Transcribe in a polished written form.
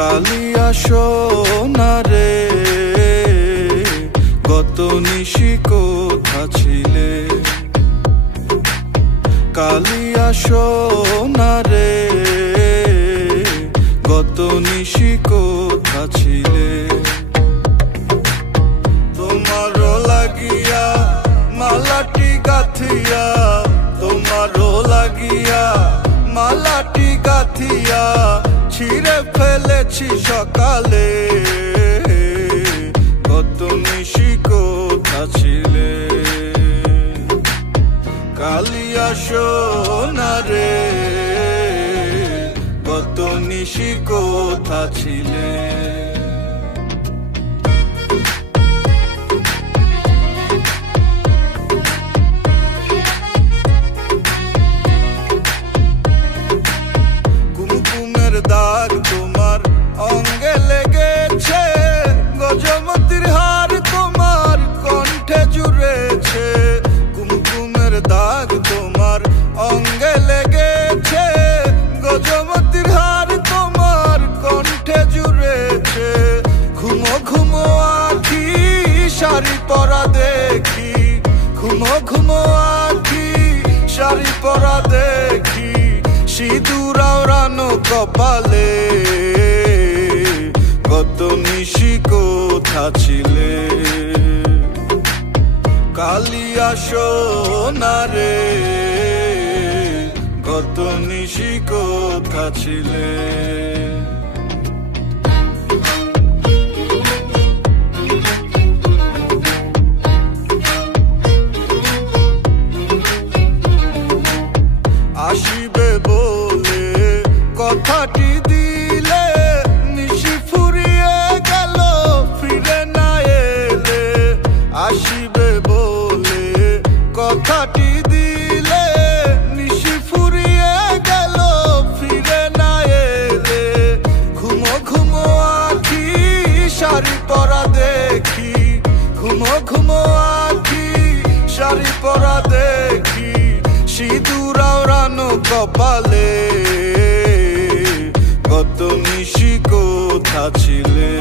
কালিয়া সোনা রে গত নিশি কোথা ছিলে, কালিয়া সোনা রে গত নিশি কোথা ছিলে। তোমারও লাগিয়া মালাটি গাথিয়া, তোমারও লাগিয়া মালাটি গাথিয়া ছিঁড়ে ফেলেছি সকালে, গত নিশি কোথা ছিলে। কালিয়া সোনা রে গত নিশি কোথা ছিলে। দাগ তোমার অঙ্গে লেগেছে, গজমতির হার তোমার কণ্ঠে জুড়েছে। কুমকুমের দাগ তোমার অঙ্গে লেগেছে, গজমতির হার তোমার কণ্ঠে জুড়েছে। ঘুমো ঘুমো আখি শাড়ি পরা দেখি, ঘুমো ঘুমো আখি শাড়ি পরা দেখি। সিঁদুর আওড়ানো কপালে, গত নিশি কোথা ছিলে। কালিয়া সোনা রে গত নিশি কোথা ছিলে। আসিবে বলে কথাটি দিলে, নিশি ফুরিয়ে গেল ফিরে না এলে। আসিবে বলে কথাটি দিলে, নিশি ফুরিয়ে গেল ফিরে না এলে। ঘুমো ঘুমো আখি শাড়ি পরা দেখি, ঘুমো ঘুমো আখি শাড়ি পরা দেখি। সিঁদুর আওড়ানো কপালে, গত নিশি কোথা ছিলে।